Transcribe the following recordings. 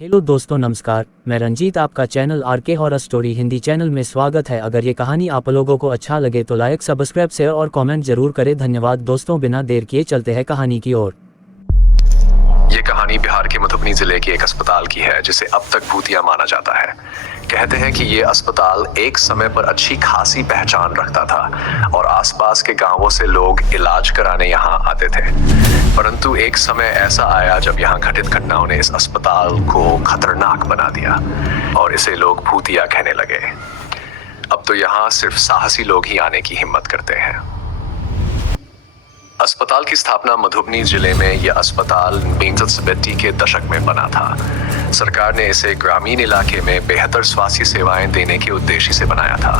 Hello दोस्तों, नमस्कार। मैं रंजीत, आपका channel RK horror story Hindi channel में स्वागत है। अगर ये कहानी आप लोगों को अच्छा लगे तो लाइक, सब्सक्राइब, शेयर और कमेंट जरूर करें। धन्यवाद दोस्तों। बिना देर किए चलते हैं कहानी की ओर। ये कहानी बिहार के मधुबनी जिले के एक अस्पताल की है जिसे अब तक भूतिया माना जाता है। कहते हैं कि ये अस्पताल एक समय पर अच्छी खासी पहचान रखता था और आसपास के गांवों से लोग इलाज कराने यहाँ आते थे। परंतु एक समय ऐसा आया जब यहाँ घटित घटनाओं ने इस अस्पताल को खतरनाक बना दिया और इसे लोग भूतिया कहने लगे। अब तो यहाँ सिर्फ साहसी लोग ही आने की हिम्मत करते हैं। अस्पताल की स्थापना मधुबनी जिले में यह अस्पताल 1970 के दशक में बना था। सरकार ने इसे ग्रामीण इलाके में बेहतर स्वास्थ्य सेवाएं देने के उद्देश्य से बनाया था।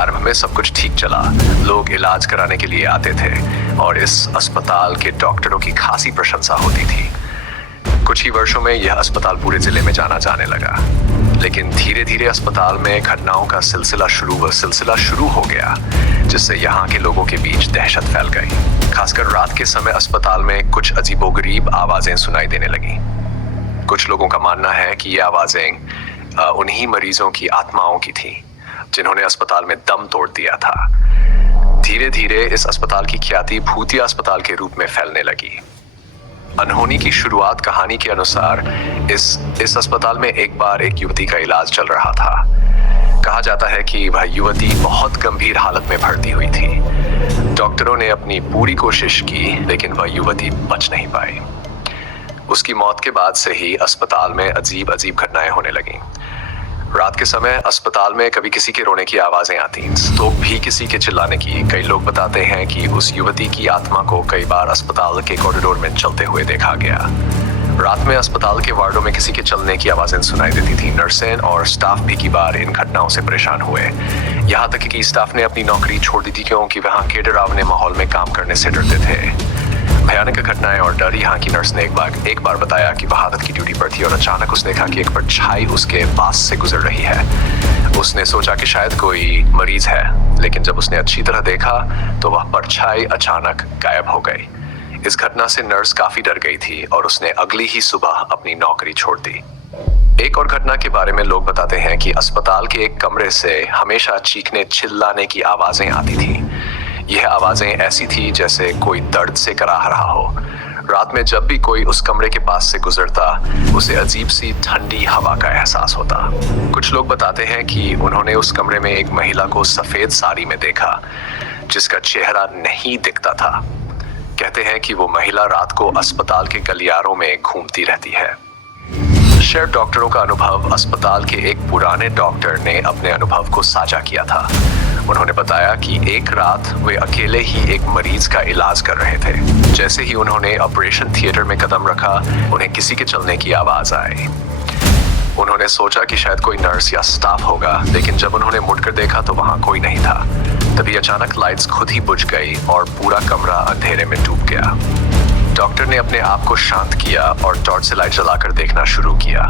आरंभ में सब कुछ ठीक चला, लोग इलाज कराने के लिए आते थे और इस अस्पताल के डॉक्टरों की खासी प्रशंसा होती थी। कुछ ही वर्षों में यह अस्पताल पूरे जिले में जाना जाने लगा, लेकिन धीरे धीरे अस्पताल में घटनाओं का सिलसिला शुरू हो गया, जिससे यहाँ के लोगों के बीच दहशत फैल गई। खासकर रात के समय अस्पताल में कुछ अजीबोगरीब आवाजें सुनाई देने लगी। कुछ लोगों का मानना है कि ये आवाजें उन्हीं मरीजों की आत्माओं की थी जिन्होंने अस्पताल में दम तोड़ दिया था। धीरे धीरे इस अस्पताल की ख्याति भूतिया अस्पताल के रूप में फैलने लगी। अनहोनी की शुरुआत कहानी के अनुसार इस अस्पताल में एक बार एक युवती का इलाज चल रहा था। कहा जाता है कि वह युवती बहुत गंभीर हालत में भर्ती हुई थी। डॉक्टरों ने अपनी पूरी कोशिश की, लेकिन वह युवती बच नहीं पाई। उसकी मौत के बाद से ही अस्पताल में अजीब अजीब घटनाएं होने लगीं। रात के समय अस्पताल में कभी किसी के रोने की आवाजें आती, तो भी किसी के चिल्लाने की। कई लोग बताते हैं कि उस युवती की आत्मा को कई बार अस्पताल के कॉरिडोर में चलते हुए देखा गया। रात में अस्पताल के वार्डों में किसी के चलने की आवाजें सुनाई देती थी। नर्सें और स्टाफ भी कई बार इन घटनाओं से परेशान हुए। यहाँ तक कि स्टाफ ने अपनी नौकरी छोड़ दी थी, क्योंकि वहाँ के डरावने माहौल में काम करने से डरते थे। भयानक घटनाएं और डर। यहाँ की नर्स ने एक बार बताया कि वह हादत की ड्यूटी पर थी और अचानक उसने देखा कि एक परछाई उसके पास से गुजर रही है। उसने सोचा कि शायद कोई मरीज है, लेकिन जब उसने अच्छी तरह देखा तो वह परछाई अचानक गायब हो गई। इस घटना से नर्स काफी डर गई थी और उसने अगली ही सुबह अपनी नौकरी छोड़ दी। एक और घटना के बारे में लोग बताते हैं कि अस्पताल के एक कमरे से हमेशा चीखने चिल्लाने की आवाजें आती थी। यह आवाजें ऐसी थी जैसे कोई दर्द से कराह रहा हो। रात में जब भी कोई उस कमरे के पास से गुजरता, उसे अजीब सी ठंडी हवा का एहसास होता। कुछ लोग बताते हैं कि उन्होंने उस कमरे में एक महिला को सफेद साड़ी में देखा, जिसका चेहरा नहीं दिखता था। कहते हैं कि वो महिला रात को अस्पताल के गलियारों में घूमती रहती है। शेर डॉक्टरों का अनुभव। अस्पताल के एक पुराने डॉक्टर ने अपने अनुभव को साझा किया था। उन्होंने बताया कि एक रात वे अकेले ही एक मरीज का इलाज कर रहे थे। जैसे ही उन्होंने ऑपरेशन थिएटर में कदम रखा, उन्हें किसी के चलने की आवाज आई। उन्होंने सोचा कि शायद कोई नर्स या स्टाफ होगा, लेकिन जब उन्होंने मुड़कर देखा तो वहां कोई नहीं था। तभी अचानक लाइट्स खुद ही बुझ गई और पूरा कमरा अंधेरे में डूब गया। डॉक्टर ने अपने आप को शांत किया और टॉर्च से लाइट जलाकर देखना शुरू किया,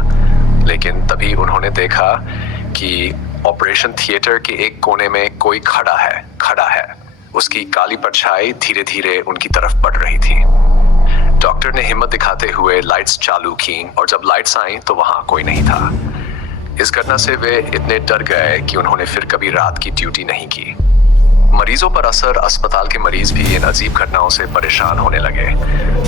लेकिन तभी उन्होंने देखा कि ऑपरेशन थिएटर के एक कोने में कोई खड़ा है। उसकी काली परछाई धीरे धीरे उनकी तरफ बढ़ रही थी। डॉक्टर ने हिम्मत दिखाते हुए लाइट्स चालू की और जब लाइट्स आई तो वहां कोई नहीं था। इस घटना से वे इतने डर गए कि उन्होंने फिर कभी रात की ड्यूटी नहीं की। मरीजों पर असर। अस्पताल के मरीज भी इन अजीब घटनाओं से परेशान होने लगे।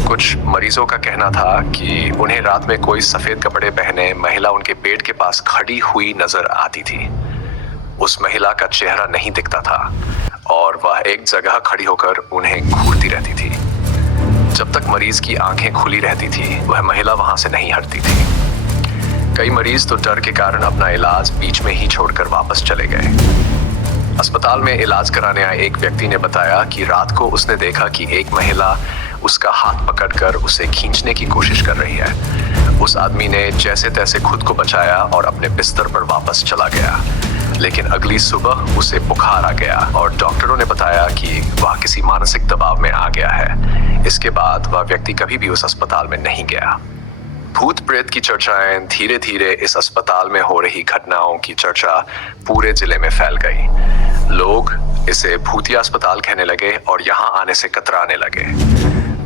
कुछ मरीजों का कहना था कि उन्हें रात में कोई सफेद कपड़े पहने महिला उनके बेड के पास खड़ी हुई नजर आती थी। उस महिला का चेहरा नहीं दिखता था और वह एक जगह खड़ी होकर उन्हें घूरती रहती थी। जब तक मरीज की आंखें खुली रहती थी, वह महिला वहां से नहीं हटती थी। कई मरीज तो डर के कारण अपना इलाज बीच में ही छोड़कर वापस चले गए। अस्पताल में इलाज कराने आए एक व्यक्ति ने बताया कि रात को उसने देखा कि एक महिला उसका हाथ पकड़कर उसे खींचने की कोशिश कर रही है। उस आदमी ने जैसे तैसे खुद को बचाया और अपने बिस्तर पर वापस चला गया, लेकिन अगली सुबह उसे बुखार आ गया और डॉक्टरों ने बताया कि वह किसी मानसिक दबाव में आ गया है। इसके बाद वह व्यक्ति कभी भी उस अस्पताल में नहीं गया। भूत प्रेत की चर्चाएं। धीरे धीरे इस अस्पताल में हो रही घटनाओं की चर्चा पूरे जिले में फैल गई। लोग इसे भूतिया अस्पताल कहने लगे और यहाँ आने से कतराने लगे।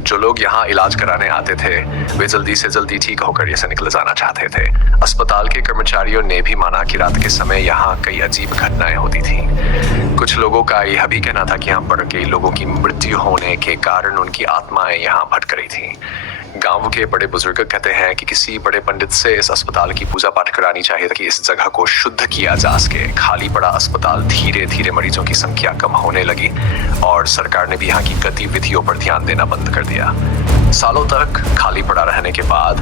जो लोग यहाँ इलाज कराने आते थे वे जल्दी से जल्दी ठीक होकर यहाँ से निकल जाना चाहते थे। अस्पताल के कर्मचारियों ने भी माना कि रात के समय यहाँ कई अजीब घटनाएं होती थी। कुछ लोगों का यह भी कहना था कि यहाँ पर कई लोगों की मृत्यु होने के कारण उनकी आत्माएं यहाँ भटक रही थी। गांव के बड़े बुजुर्ग कहते हैं कि किसी बड़े पंडित से इस अस्पताल की पूजा पाठ करानी चाहिए ताकि इस जगह को शुद्ध किया जा सके। खाली पड़ा अस्पताल धीरे धीरे मरीजों की संख्या कम होने लगी और सरकार ने भी यहाँ की गतिविधियों पर ध्यान देना बंद कर दिया। सालों तक खाली पड़ा रहने के बाद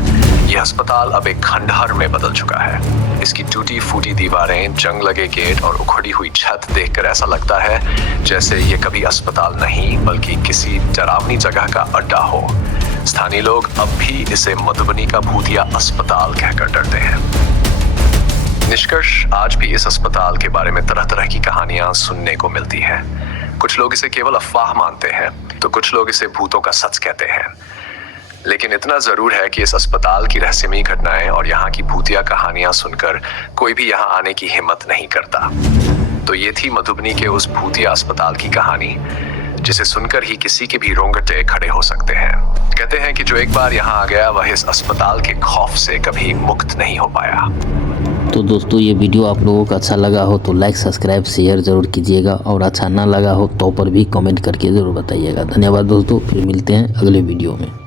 यह अस्पताल अब एक खंडहर में बदल चुका है। इसकी टूटी फूटी दीवारें, जंग लगे गेट और उखड़ी हुई छत देखकर ऐसा लगता है जैसे ये कभी अस्पताल नहीं बल्कि किसी डरावनी जगह का अड्डा हो। स्थानीय लोग अब भी इसे मधुबनी का भूतिया अस्पताल कहकर डरते हैं। निष्कर्ष, आज भी इस अस्पताल के बारे में तरह तरह की कहानियां सुनने को मिलती हैं। कुछ लोग इसे केवल अफवाह मानते हैं तो कुछ लोग इसे भूतों का सच कहते हैं। लेकिन इतना जरूर है कि इस अस्पताल की रहस्यमयी घटनाएं और यहाँ की भूतिया कहानियां सुनकर कोई भी यहाँ आने की हिम्मत नहीं करता। तो ये थी मधुबनी के उस भूतिया अस्पताल की कहानी जिसे सुनकर ही किसी के भी रोंगटे खड़े हो सकते हैं। कहते हैं कि जो एक बार यहाँ आ गया वह इस अस्पताल के खौफ से कभी मुक्त नहीं हो पाया। तो दोस्तों, ये वीडियो आप लोगों को अच्छा लगा हो तो लाइक, सब्सक्राइब, शेयर जरूर कीजिएगा और अच्छा ना लगा हो तो पर भी कमेंट करके ज़रूर बताइएगा। धन्यवाद दोस्तों, फिर मिलते हैं अगले वीडियो में।